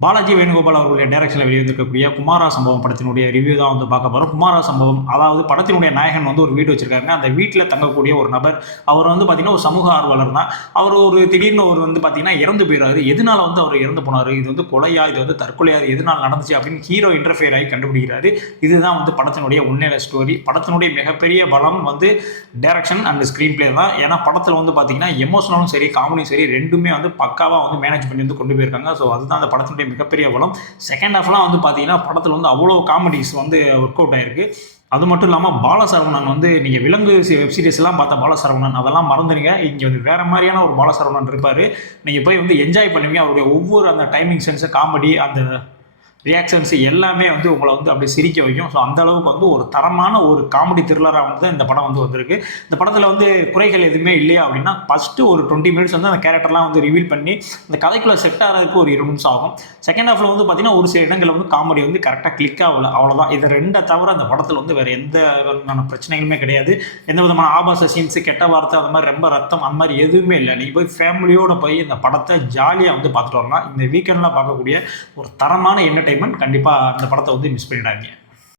பாலாஜி வேணுகோபால் அவர்களுடைய டேரக்ஷனில் வெளிவந்திருக்கக்கூடிய குமாரா சம்பவம் படத்தினுடைய ரிவ்யூ தான் வந்து பார்க்க போகிறோம் குமாரா சம்பவம் அதாவது படத்தினுடைய நாயகன் வந்து ஒரு வீடு வச்சிருக்காங்க அந்த வீட்டில் தங்கக்கூடிய ஒரு நபர். அவர் வந்து பார்த்தீங்கன்னா ஒரு சமூக ஆர்வலர் தான். அவர் ஒரு திடீர்னு ஒரு வந்து பார்த்தீங்கன்னா இறந்து போயிடுறாரு எதனால வந்து அவர் இறந்து போனார்? இது வந்து கொலையா? இது வந்து தற்கொலையா? இது எதனால் நடந்துச்சு? அப்படின்னு ஹீரோ இன்டர்ஃபியர் ஆகி கண்டுபிடிக்கிறாரு. இதுதான் வந்து படத்தினுடைய உண்மையில ஸ்டோரி படத்தினுடைய மிகப்பெரிய பலம் வந்து டேரக்ஷன் அண்ட் ஸ்க்ரீன் பிளே தான். ஏன்னா படத்தில் வந்து பார்த்தீங்கன்னா எமோஷனலும் சரி காமெடியும் சரி ரெண்டுமே வந்து பக்காவாக வந்து மேனேஜ் பண்ணி வந்து கொண்டு போயிருக்காங்க. ஸோ அதுதான் அந்த படத்தினுடைய மிகப்பெரிய படம். செகண்ட் ஹாஃப்லாம் வந்து பார்த்தீங்கன்னா படத்தில் வந்து அவ்வளோ காமெடிஸ் வந்து ஒர்க் அவுட் ஆயிருக்கு. அது மட்டும் இல்லாமல் பாலசரவணன் வந்து நீங்கள் விலங்கு வெப் பார்த்த பாலசரவணன் அதெல்லாம் மறந்துடுங்க இங்கே வந்து வேறு மாதிரியான ஒரு பாலசரவணன் இருப்பார். நீங்கள் போய் வந்து என்ஜாய் பண்ணுவீங்க. அவருடைய ஒவ்வொரு அந்த டைமிங் சென்ஸு காமெடி அந்த ரியாக்ஷன்ஸ் எல்லாமே வந்து உங்களை வந்து அப்படியே சிரிக்க வைக்கும். ஸோ அந்த அளவுக்கு வந்து ஒரு தரமான ஒரு காமெடி த்ரில்லராக வந்து இந்த படம் வந்து வந்திருக்கு. இந்த படத்தில் வந்து குறைகள் எதுவுமே இல்லையா அப்படின்னா ஃபஸ்ட்டு ஒரு டுவெண்ட்டி மினிட்ஸ் வந்து அந்த கேரக்டர்லாம் வந்து ரிவீல் பண்ணி அந்த கதைக்குள்ளே செட் ஆகிறதுக்கு ஒரு இருபது நிமிஷம் ஆகும். செகண்ட் ஹாஃபில் வந்து பார்த்தீங்கன்னா ஒரு சில இடங்களில் வந்து காமெடி வந்து கரெக்டாக கிளிக் ஆகல. அவ்வளோதான் இதை ரெண்டை தவிர அந்த படத்தில் வந்து வேறு எந்த விதமான பிரச்சனைகளுமே கிடையாது. எந்த விதமான ஆபாச சீன்ஸு கெட்ட வார்த்தை அந்த மாதிரி ரொம்ப ரத்தம் அந்த மாதிரி எதுவுமே இல்லை. நீங்கள் போய் ஃபேமிலியோடு போய் இந்த படத்தை ஜாலியாக வந்து பார்த்துட்டு வரலாம். இந்த வீக்கெண்டில் பார்க்கக்கூடிய ஒரு தரமான என்டர்டைன்மெண்ட் கண்டிப்பாக அந்த படத்தை வந்து மிஸ் பண்ணிடாங்க